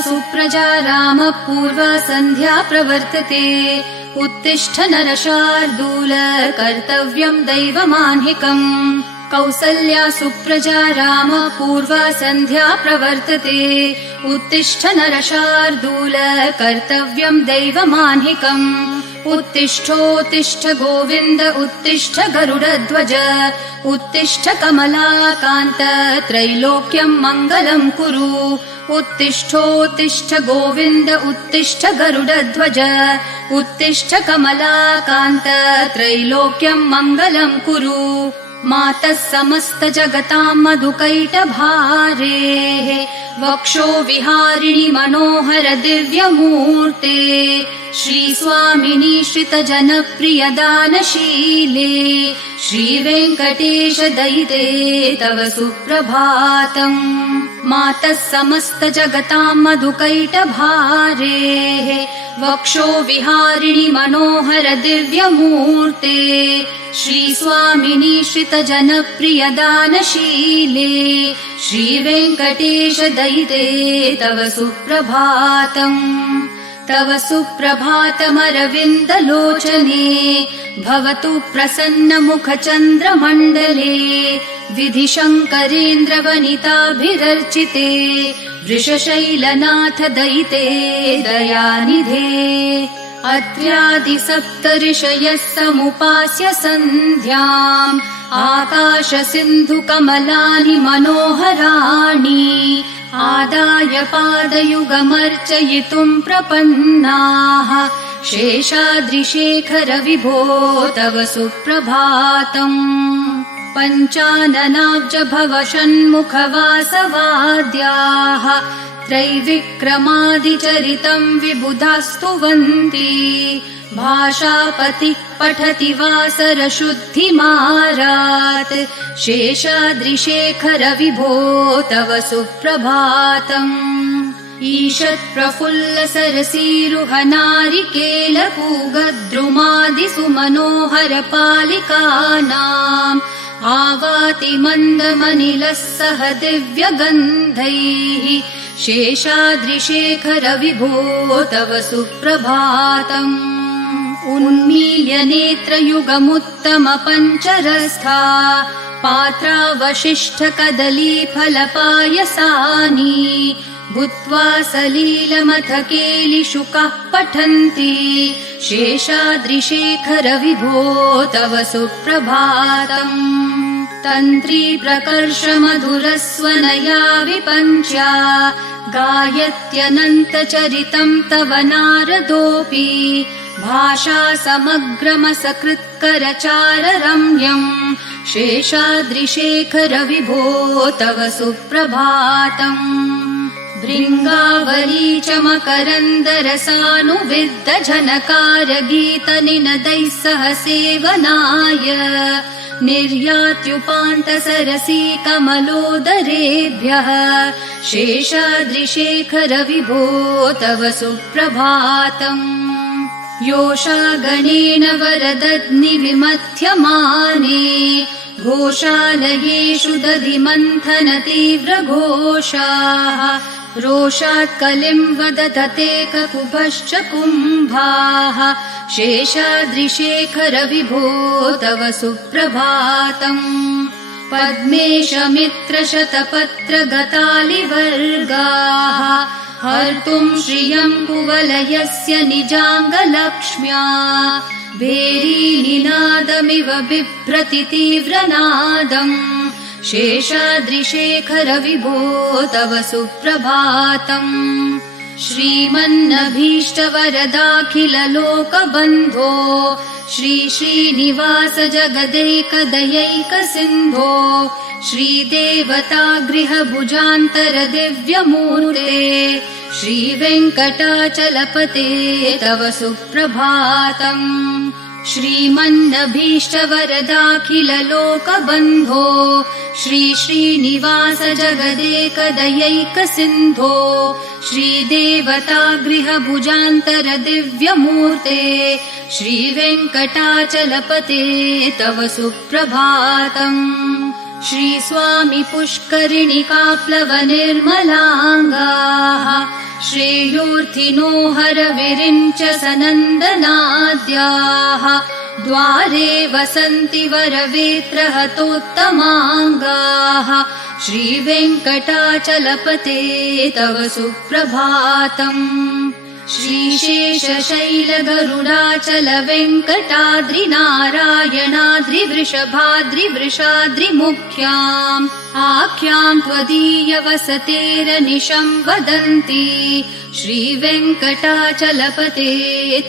सुप्रजा रामः पूर्वा सन्ध्या प्रवर्तते। उत्तिष्ठ नरशार्दूल कर्तव्यम् दैवमाह्निकम्। कौसल्या सुप्रजा रामः पूर्वा सन्ध्या प्रवर्तते। उत्तिष्ठ नरशार्दूल कर्तव्यम् दैवमाह्निकम्। उत्तिष्ठोत्तिष्ठ गोविन्द उत्तिष्ठ गरुडध्वज। उत्तिष्ठ कमलाकान्त त्रैलोक्यम् मङ्गलम् कुरु। उत्तिष्ठोत्तिष्ठ गोविन्द उत्तिष्ठ गरुडध्वज। उत्तिष्ठ कमलाकान्त त्रैलोक्यम् मङ्गलम् कुरु। मातः समस्त जगताम् मधुकैटभारेः वक्षो विहारिणि मनोहर दिव्यमूर्ते। श्रीस्वामिनि श्रित जनप्रिय दानशीले। श्रीवेङ्कटेश दयिते तव सुप्रभातम्। मातः समस्त जगताम् मधुकैटभारेः वक्षो विहारिणि मनोहर दिव्यमूर्ते। श्रीस्वामिनि श्रित जनप्रिय दानशीले। श्रीवेङ्कटेश दयिते तव सुप्रभातम्। तव सुप्रभातमरविन्दलोचने भवतु प्रसन्न मुख चन्द्रमण्डले। विधिशङ्करेन्द्र वनिताभिरर्चिते वृषशैलनाथ दयिते दयानिधे। अद्यादि सप्त ऋषयः समुपास्य सन्ध्याम् आकाश सिन्धु कमलानि मनोहराणि आदाय पादयुगमर्चयितुम् प्रपन्नाः। शेषाद्रिशेखर विभो तव सुप्रभातम्। पञ्चाननाब्ज भव षण्मुख वासवाद्याः त्रैविक्रमादिचरितम् विबुधास्तुवन्ति। भाषापतिः पठति वासर शुद्धिमारात्। शेषाद्रिशेखर विभो तव सुप्रभातम्। ईषत् प्रफुल्ल सरसीरुह नारिकेलपूगद्रुमादि सुमनोहर पालिकानाम् आवाति मन्दमनिलः सह दिव्यगन्धैः। शेषाद्रिशेखर विभो तव सुप्रभातम्। उन्मील्य नेत्रयुगमुत्तम पञ्चरस्था पात्रावशिष्ठ कदलीफलपायसानि भूत्वा सलीलमथ केलिशुकाः पठन्ति। शेषाद्रिशेखर विभो तव सुप्रभातम्। तन्त्री प्रकर्ष मधुरस्वनया विपञ्च्या गायत्यनन्तचरितम् तव नारदोऽपि। भाषा समग्रमसकृत्करचार रम्यम्। शेषाद्रिशेखर विभो तव सुप्रभातम्। भृङ्गावली च मकरन्दरसानुविद्ध झनकार गीत निनदैः सह सेवनाय निर्यात्युपान्त सरसी कमलोदरेभ्यः। शेषाद्रिशेखर विभो तव सुप्रभातम्। योषागणेन वरदध्नि विमथ्यमाने घोषालयेषु दधिमन्थन तीव्रघोषाः। रोषात् कलिम् वदधते ककुभश्च कुम्भाः। शेषाद्रिशेखर विभो तव सुप्रभातम्। पद्मेशमित्र शतपत्र गतालिवर्गाः हर्तुम् श्रियम् कुवलयस्य निजाङ्गलक्ष्म्या। भेरीनिनादमिव बिभ्रति तीव्रनादम्। शेषाद्रिशेखर विभो तव सुप्रभातम्। श्रीमन्नभीष्टवरदाखिललोकबन्धो श्री श्रीनिवास जगदैकदयैक सिन्धो श्रीदेवतागृहभुजान्तर दिव्यमूर्ते श्रीवेङ्कटाचलपते तव सुप्रभातम्। श्रीमन्नभीष्टवरदाखिललोकबन्धो श्री श्रीनिवास जगदेकदयैक सिन्धो श्रीदेवतागृहभुजान्तर दिव्यमूर्ते श्रीवेङ्कटाचलपते तव सुप्रभातम्। श्रीस्वामी पुष्करिणिकाप्लवनिर्मलाङ्गाः श्रेयोर्थिनो हरविरिञ्च सनन्दनाद्याः द्वारे वसन्ति वरवेत्रहतोत्तमाङ्गाः श्रीवेङ्कटाचलपते तव सुप्रभातम्। श्रीशेषशैलगरुडाचल वेङ्कटाद्रिनारायणाद्रिवृषभाद्रिवृषाद्रिमुख्याम् आख्याम् त्वदीयवसतेरनिशम् वदन्ति श्रीवेङ्कटाचलपते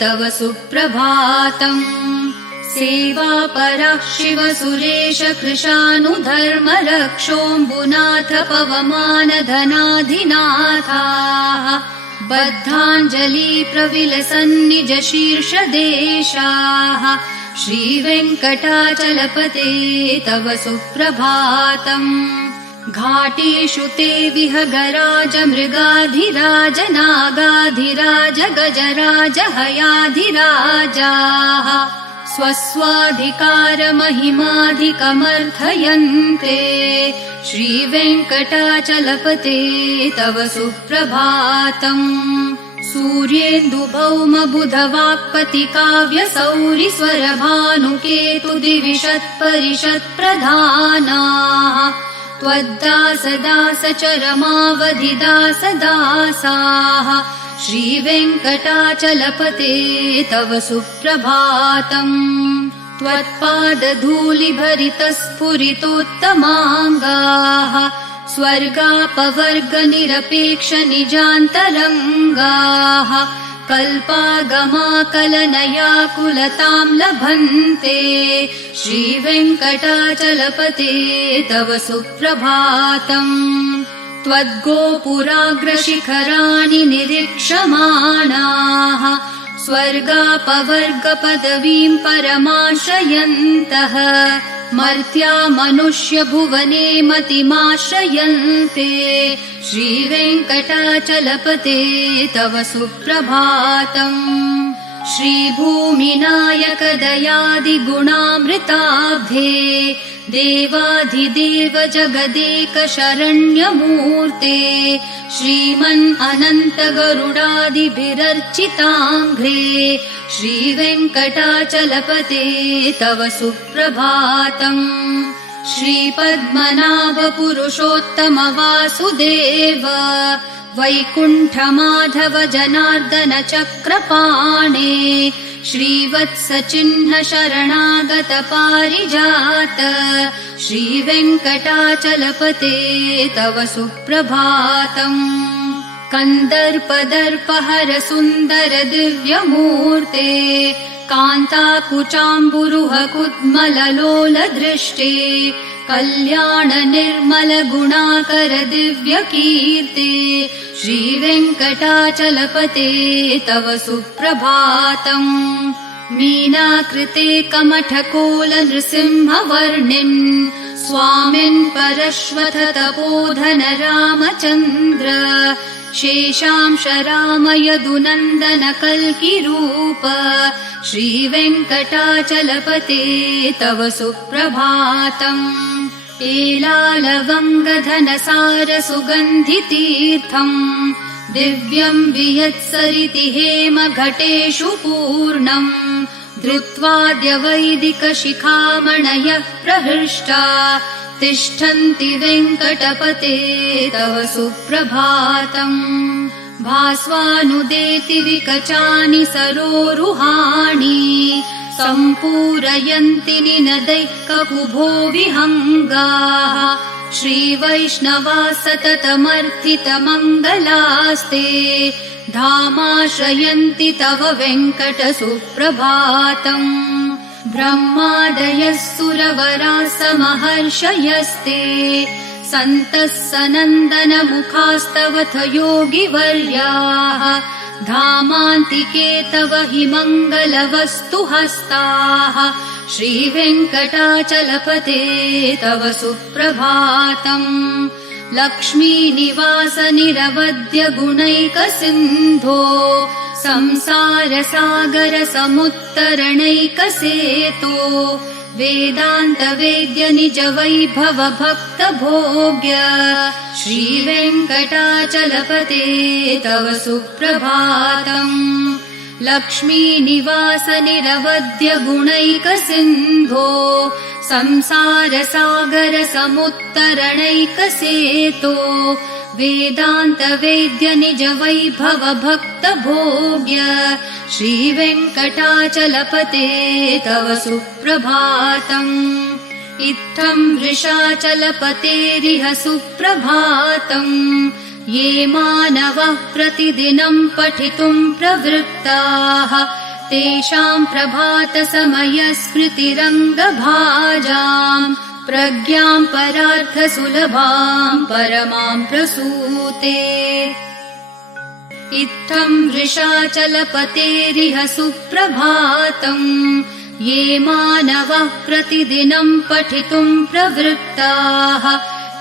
तव सुप्रभातम्। सेवापरः शिवसुरेश कृशानुधर्म रक्षोऽम्बुनाथ पवमानधनाधिनाथाः बद्धाञ्जलि प्रविलसन्निज शीर्षदेशाः श्रीवेङ्कटाचलपते तव सुप्रभातम्। घाटेषु ते विहगराज मृगाधिराज नागाधिराज गजराज हयाधिराजाः स्वस्वाधिकारमहिमाधिकमर्थयन्ते श्रीवेङ्कटाचलपते तव सुप्रभातम्। सूर्येन्दुभौमबुधवाक्पतिकाव्यसौरिस्वरभानुकेतुदिविशत्परिषत्प्रधानाः त्वद्दासदासचरमावधिदासदासाः श्रीवेङ्कटाचलपते तव सुप्रभातम्। त्वत्पादधूलिभरितस्फुरितोत्तमाङ्गाः स्वर्गापवर्गनिरपेक्षनिजान्तरङ्गाः कल्पागमाकलनयाकुलताम् लभन्ते श्रीवेङ्कटाचलपते तव सुप्रभातम्। त्वद्गोपुराग्रशिखराणि निरीक्षमाणाः स्वर्गापवर्गपदवीम् परमाश्रयन्तः मर्त्या मनुष्यभुवने मतिमाश्रयन्ते श्रीवेङ्कटाचलपते तव सुप्रभातम्। श्रीभूमिनायक दयादिगुणामृताब्धे देवाधिदेव जगदेक शरण्यमूर्ते श्रीमन् अनन्त गरुडादिभिरर्चिताङ्घ्रे श्रीवेङ्कटाचलपते तव सुप्रभातम्। श्रीपद्मनाभ पुरुषोत्तम वासुदेव वैकुण्ठमाधव जनार्दन चक्रपाणे श्रीवत्सचिह्न शरणागत पारिजात श्रीवेङ्कटाचलपते तव सुप्रभातम्। कन्दर्पदर्पहर सुन्दर दिव्यमूर्ते कान्ताकुचाम्बुरुह कुड्मललोल दृष्टे कल्याण निर्मल गुणाकर दिव्यकीर्ते श्रीवेङ्कटाचलपते तव सुप्रभातम्। मीनाकृते कमठकोल नृसिंहवर्णिन् स्वामिन् परश्वथ तपोधन रामचन्द्र शेषांश राम यदुनन्दन कल्किरूप श्रीवेङ्कटाचलपते तव सुप्रभातम्। एलालवङ्गधनसार सुगन्धितीर्थम् दिव्यम् वियत्सरिति हेम घटेषु पूर्णम् धृत्वाद्य वैदिक शिखामणयः प्रहृष्टा तिष्ठन्ति वेङ्कटपते तव सुप्रभातम्। भास्वानुदेति विकचानि सरोरुहाणि सम्पूरयन्ति निनदैः ककुभो विहङ्गाः श्रीवैष्णवा सततमर्थितमङ्गलास्ते धामाश्रयन्ति तव वेङ्कट सुप्रभातम्। ब्रह्मादयः सुरवराः समहर्षयस्ते सन्तः सनन्दन मुखास्तवथ योगिवर्याः धामान्तिके तव हि मङ्गलवस्तु हस्ताः श्रीवेङ्कटाचलपते तव सुप्रभातम्। लक्ष्मीनिवास निरवद्य गुणैकसिन्धो संसारसागरसमुत्तरणैकसेतो वेदान्तवेद्य निज वैभव भक्त भोग्य श्रीवेङ्कटाचलपते तव सुप्रभातम्। लक्ष्मीनिवास निरवध्य गुणैकसिन्धो संसारसागरसमुत्तरणैकसेतो वेदान्तवेद्य निज वैभव भक्त भोग्य श्रीवेङ्कटाचलपते तव सुप्रभातम्। इत्थं वृषाचलपतेरिह सुप्रभातम् ये मानवः प्रतिदिनं पठितुं प्रवृत्ताः तेषां प्रभातसमयस्मृतिरङ्गभाजाम् प्रज्ञां परार्थसुलभां परमां प्रसूते। इत्थं वृषाचलपतेरिह सुप्रभातम् ये मानवः प्रतिदिनं पठितुं प्रवृत्ताः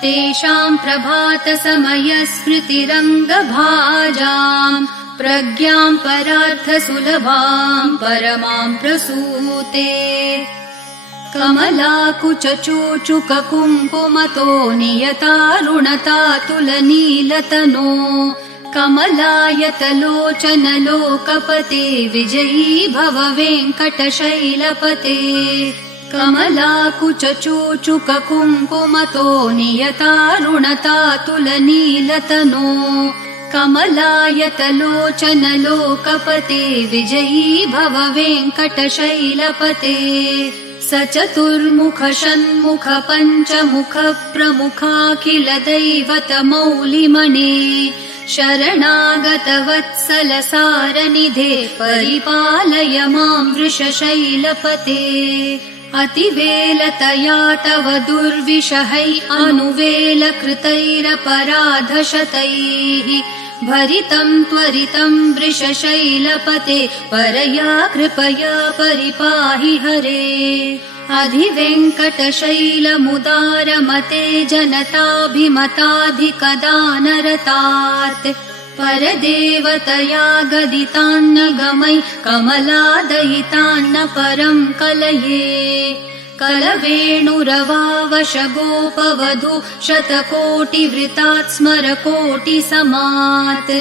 तेषां प्रभातसमयस्मृतिरङ्गभाजाम् प्रज्ञां परार्थसुलभां परमां प्रसूते। कमलाकुचचूचुककुङ्कुमतो नियतारुणतातुलनीलतनो कमलायतलोचनलोकपते विजयी भव वेङ्कटशैलपते। कमलाकुचचूचुककुङ्कुमतो नियतारुणतातुलनीलतनो कमलायतलोचनलोकपते विजयी भव वेङ्कटशैलपते। सचतुर्मुख षण्मुख पञ्चमुख प्रमुखाखिल दैवतमौलिमणे शरणागत वत्सल सारनिधे परिपालय मां वृषशैलपते। अतिवेलतया तव दुर्विषहै अनुवेलकृतैरपराधशतैः भरितं त्वरितं वृषशैलपते परया कृपया परिपाहि हरे। अधिवेङ्कटशैलमुदारमते जनताभिमताधिकदानरतात् परदेवतया गदितान्नगमै कमलादयितान्न परं कलये। कलवेणुरवावशगोपवधू शतकोटिवृतात् स्मरकोटिसमात्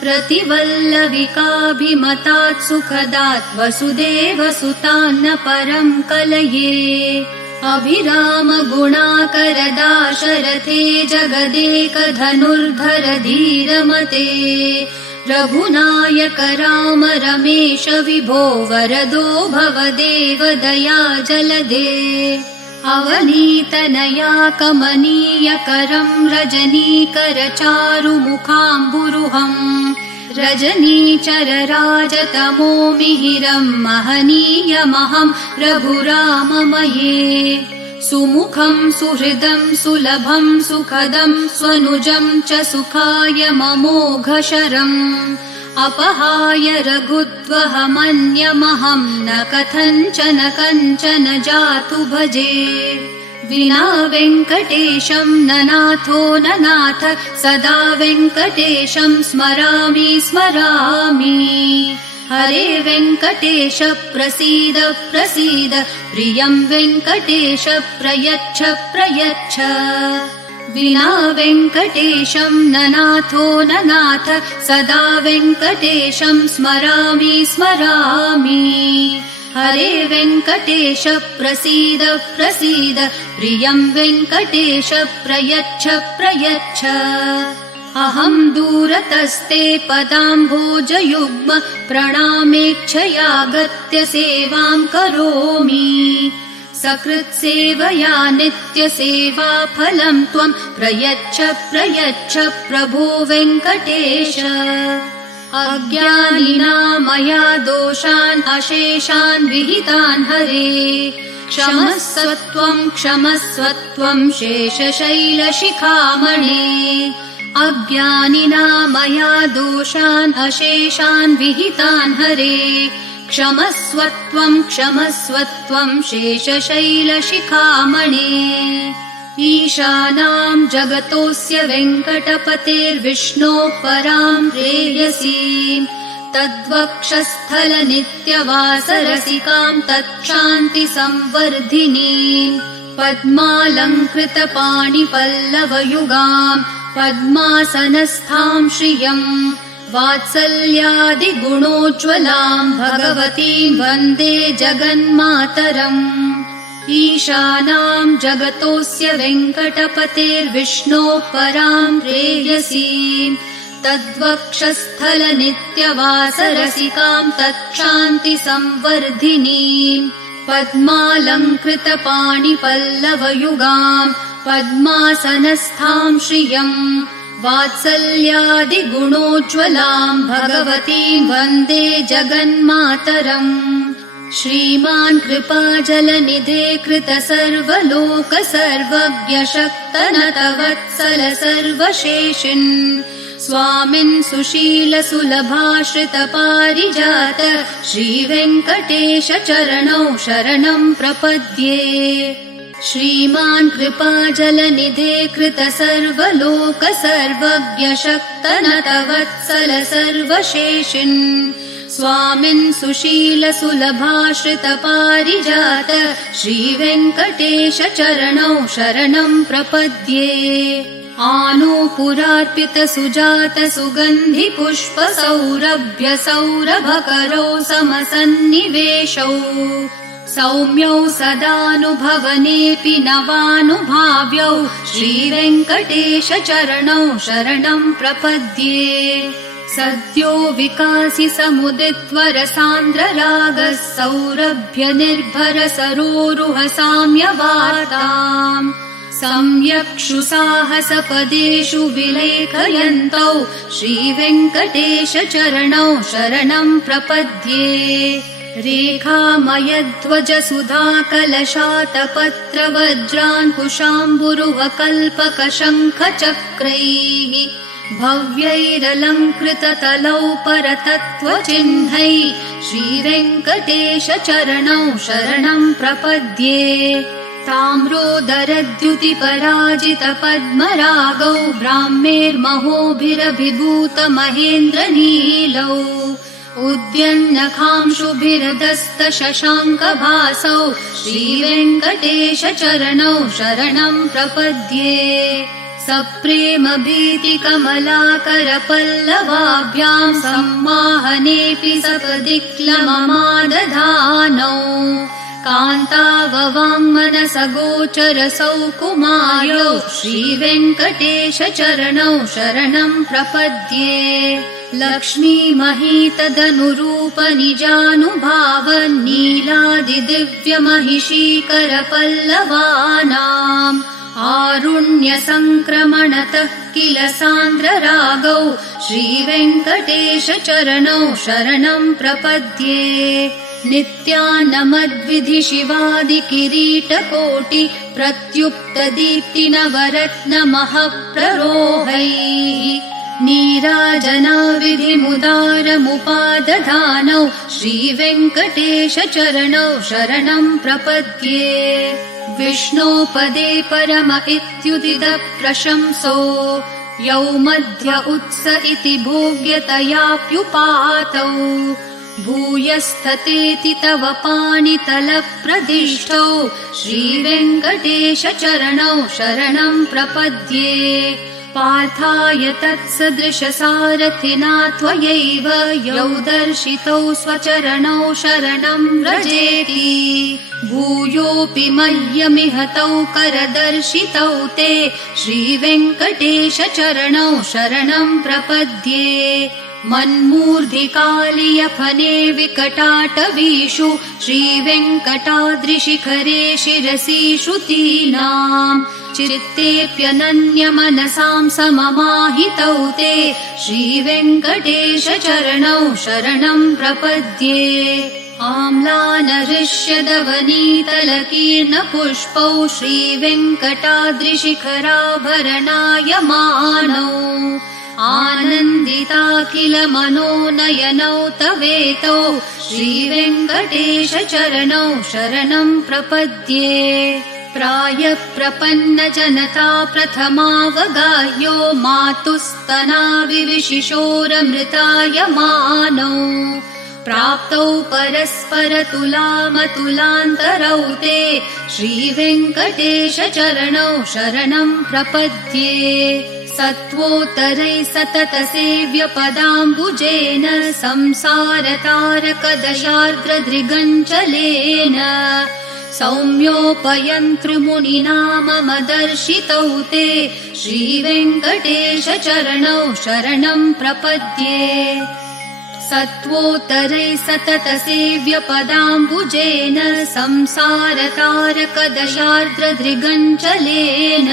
प्रतिवल्लविकाभिमतात् सुखदात् वसुदेवसुतान्न परं कलये। अभिराम गुणाकर दाशरथे जगदेकधनुर्धर धीरमते रघुनायक राम रमेश विभो वरदो भवदेव दया जलदे। अवनीतनया कमनीयकरं रजनीकर चारुमुखाम्बुरुहम् रजनीचरराजतमो मिहिरं महनीयमहं रघुराममये। सुमुखं सुहृदं सुलभं सुखदं स्वनुजं च सुखाय ममोघशरम् अपहाय रघुत्वहमन्यमहं न कथञ्चन कञ्चन जातु भजे। विना वेङ्कटेशं न नाथो न नाथ सदा वेङ्कटेशं स्मरामि स्मरामि। हरे वेङ्कटेश प्रसीद प्रसीद प्रियं वेङ्कटेश प्रयच्छ प्रयच्छ। विना वेङ्कटेशं न नाथो न नाथ सदा वेङ्कटेशं स्मरामि स्मरामि। हरे वेङ्कटेश प्रसीद प्रसीद प्रियं वेङ्कटेश प्रयच्छ प्रयच्छ। अहं दूरतस्ते पदाम्भोजयुग्म प्रणामेच्छयागत्य सेवां करोमि। सकृत्सेवया नित्यसेवाफलं त्वं प्रयच्छ प्रयच्छ प्रभो वेङ्कटेश। अज्ञानिना मया दोषान् अशेषान् विहितान् हरे क्षमस्वत्वं शेषशैलशिखामणे। अज्ञानिना मया दोषान् अशेषान् विहितान् हरे क्षमस्वत्वं शेषशैलशिखामणे। ईशानां जगतोऽस्य वेङ्कटपतेर्विष्णोः परां प्रेयसीं तद्वक्षस्थलनित्यवासरसिकां तत्क्षान्तिसंवर्धिनीं पद्मालङ्कृतपाणिपल्लवयुगां पद्मासनस्थां श्रियं वात्सल्यादिगुणोज्ज्वलां भगवतीं वन्दे जगन्मातरम् ईशानां जगतोऽस्य वेङ्कटपतेर्विष्णोः परां प्रेयसीं तद्वक्षस्थलनित्यवासरसिकां तत्क्षान्तिसंवर्धिनीं पद्मालङ्कृतपाणिपल्लवयुगां पद्मासनस्थां श्रियं वात्सल्यादिगुणोज्ज्वलां भगवतीं वन्दे जगन्मातरम् श्रीमान् कृपाजलनिधे कृतसर्वलोक सर्वज्ञशक्तनतवत्सल सर्वशेषिन् स्वामिन् सुशील सुलभाश्रितपारिजात श्रीवेङ्कटेश चरणौ शरणं प्रपद्ये श्रीमान् कृपाजलनिधे कृतसर्वलोक सर्वज्ञशक्तनतवत्सल सर्वशेषिन् स्वामिन् सुशील सुलभाश्रितपारिजात श्रीवेङ्कटेश चरणौ शरणं प्रपद्ये आनूपुरार्पित सुजात सुगन्धि पुष्प सौरभ्य सौरभकरौ समसन्निवेशौ सौम्यौ सदानुभवनेऽपि नवानुभाव्यौ श्रीवेङ्कटेश चरणौ शरणं प्रपद्ये सद्यो विकासि समुदित्वरसान्द्ररागः सौरभ्य निर्भर सरोरुह साम्यवार्ताम् सम्यक्षु साहसपदेषु विलेखयन्तौ श्रीवेङ्कटेश चरणौ शरणं प्रपद्ये रेखामयध्वज सुधाकलशातपत्रवज्राङ्कुशाम्बुरुहकल्पकशङ्खचक्रैः भव्यैरलङ्कृततलौ परतत्त्वचिह्नैः श्रीवेङ्कटेश चरणौ शरणं प्रपद्ये ताम्रोदरद्युतिपराजितपद्मरागौ ब्राह्मेर्महोभिरभिभूतमहेन्द्रनीलौ उद्यन्नखांशुभिरदस्तशशाङ्कभासौ श्रीवेङ्कटेश चरणौ शरणं प्रपद्ये सप्रेमभीतिकमलाकरपल्लवाभ्यां सम्माहनेऽपि सपदिक्लममादधानौ कान्ताववाङ्मनसगोचरसौ कुमार्यौ श्रीवेङ्कटेश चरणौ शरणं प्रपद्ये लक्ष्मीमहीतदनुरूपनिजानुभावन्नीलादिदिव्यमहिषीकरपल्लवानाम् आरुण्यसङ्क्रमणतः किल सान्द्ररागौ श्रीवेङ्कटेश चरणौ शरणं प्रपद्ये नित्यानमद्विधि शिवादिकिरीटकोटि प्रत्युक्तदीप्तिनवरत्नमःप्ररोहैः नीराजनाविधिमुदारमुपादधानौ श्रीवेङ्कटेश चरणौ शरणं प्रपद्ये विष्णोपदे परम इत्युदित प्रशंसो यौ मध्य उत्स इति भोग्यतयाप्युपातौ भूयस्ततेति तव पाणितलप्रदिष्टौ श्रीवेङ्कटेश चरणौ शरणं प्रपद्ये पार्थाय तत्सदृशसारथिना त्वयैव यौ दर्शितौ स्वचरणौ शरणं व्रजेति भूयोऽपि मह्यमिहतौ करदर्शितौ ते श्रीवेङ्कटेश चरणौ शरणं प्रपद्ये मन्मूर्धिकालियफने विकटाटवीषु श्रीवेङ्कटाद्रिशिखरे शिरसि श्रुतीनाम् चित्तेऽप्यनन्यमनसां सममाहितौ ते श्रीवेङ्कटेश चरणौ शरणं प्रपद्ये आम्लानहृष्यदवनीतलकीर्णपुष्पौ श्रीवेङ्कटाद्रिशिखराभरणायमानौ आनन्दिताखिल मनोनयनौ तवेतौ श्रीवेङ्कटेश चरणौ शरणं प्रपद्ये प्रायप्रपन्नजनता प्रथमावगाह्यो मातुस्तनाविविशिशोरमृतायमानौ प्राप्तौ परस्परतुलामतुलान्तरौ ते श्रीवेङ्कटेशचरणौ शरणं प्रपद्ये सत्वोत्तरै सततसेव्यपदाम्बुजेन संसारतारकदशार्द्रदृगञ्चलेन सौम्योपयन्तृमुनिनाममदर्शितौ ते श्रीवेङ्कटेशचरणौ शरणं प्रपद्ये सत्वोत्तरै सततसेव्यपदाम्बुजेन संसारतारकदशार्द्रदृगञ्चलेन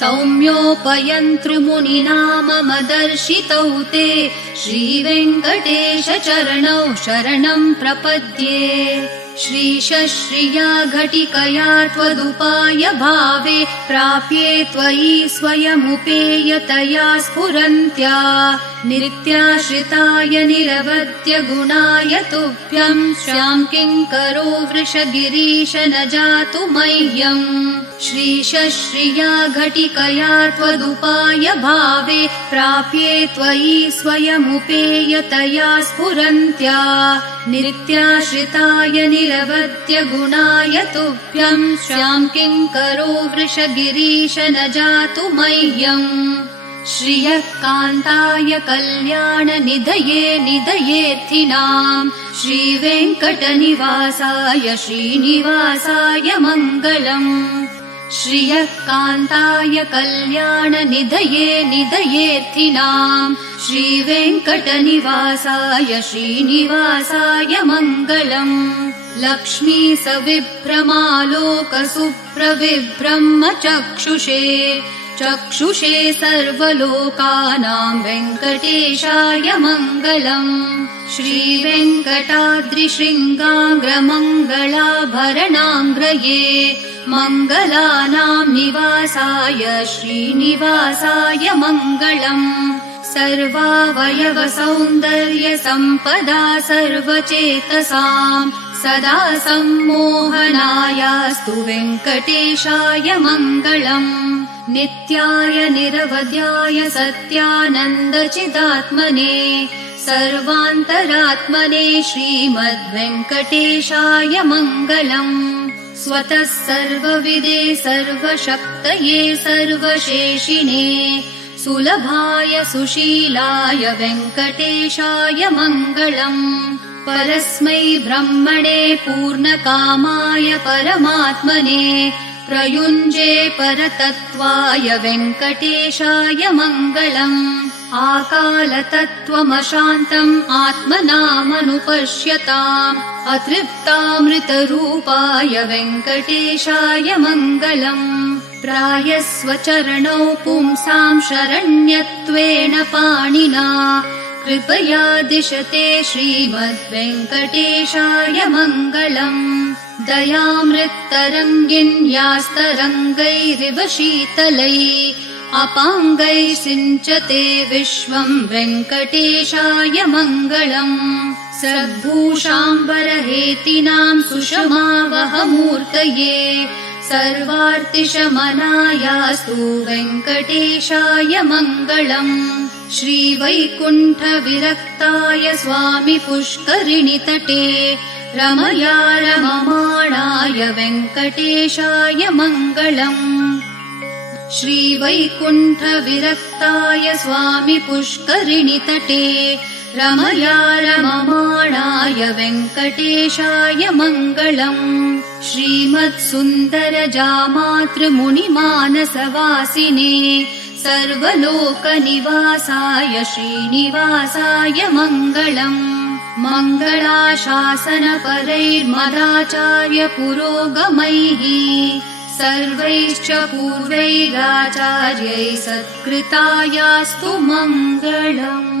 सौम्योपयन्तृमुनिनाममदर्शितौ ते श्रीवेङ्कटेशचरणौ शरणं प्रपद्ये श्रीशश्रिया घटिकया त्वदुपाय भावे प्राप्ये त्वयि स्वयमुपेयतया स्फुरन्त्या नित्याश्रिताय निरवद्य गुणाय तुभ्यं श्यां किङ्करो वृषगिरीश न जातु मह्यम् श्रीशश्रिया घटिकया त्वदुपाय भावे प्राप्ये त्वयि स्वयमुपेयतया स्फुरन्त्या नित्याश्रिताय निरवद्य गुणाय तुभ्यं श्यां किङ्करो वृषगिरीश न जातु मह्यम् श्रियः कान्ताय कल्याणनिधये निधयेऽर्थिनाम् श्रीवेङ्कटनिवासाय श्रीनिवासाय मङ्गलम् श्रियः कान्ताय कल्याणनिधये निधयेऽर्थिनाम् श्रीवेङ्कटनिवासाय श्रीनिवासाय मङ्गलम् लक्ष्मी सविभ्रमालोकसुप्रविभ्रमचक्षुषे चक्षुषे सर्वलोकानां वेङ्कटेशाय मङ्गलम् श्रीवेङ्कटाद्रिशृङ्गाग्रमङ्गलाभरणाङ्ग्रये मङ्गलानां निवासाय श्रीनिवासाय मङ्गलम् सर्वावयवसौन्दर्यसम्पदा सर्वचेतसां सदा सम्मोहनायास्तु वेङ्कटेशाय मङ्गलम् नित्याय निरवध्याय सत्यानन्दचिदात्मने सर्वान्तरात्मने श्रीमद्वेङ्कटेशाय मङ्गलम् स्वतः सर्वविदे सर्वशक्तये सर्वशेषिणे सुलभाय सुशीलाय वेङ्कटेशाय मङ्गलम् परस्मै ब्रह्मणे पूर्णकामाय परमात्मने प्रयुञ्जे परतत्त्वाय वेङ्कटेशाय मङ्गलम् आकालतत्त्वमशान्तम् आत्मनामनुपश्यताम् अतृप्तामृतरूपाय वेङ्कटेशाय मङ्गलम् प्रायस्वचरणौ पुंसां शरण्यत्वेन पाणिना कृपया दिशते श्रीमद्वेङ्कटेशाय मङ्गलम् दयामृत्तरङ्गिन्यास्तरङ्गैरिव शीतलैः अपाङ्गैः सिञ्चते विश्वं वेङ्कटेशाय मङ्गलम् सद्भूषाम्बरहेतिनां सुषमावहमूर्तये सर्वार्तिशमनायास्तु वेङ्कटेशाय मङ्गलम् श्रीवैकुण्ठविरक्ताय स्वामि पुष्करिणीतटे रमया रममाणाय वेङ्कटेशाय मङ्गलम् श्रीवैकुण्ठविरक्ताय स्वामि पुष्करिणीतटे रमया रममाणाय वेङ्कटेशाय मङ्गलम् श्रीमत्सुन्दरजामातृमुनिमानसवासिने सर्वलोकनिवासाय श्रीनिवासाय मङ्गलम् मङ्गलाशासनपरैर्मदाचार्य पुरोगमैः सर्वैश्च पूर्वैराचार्यैः सत्कृतायास्तु मङ्गलम्।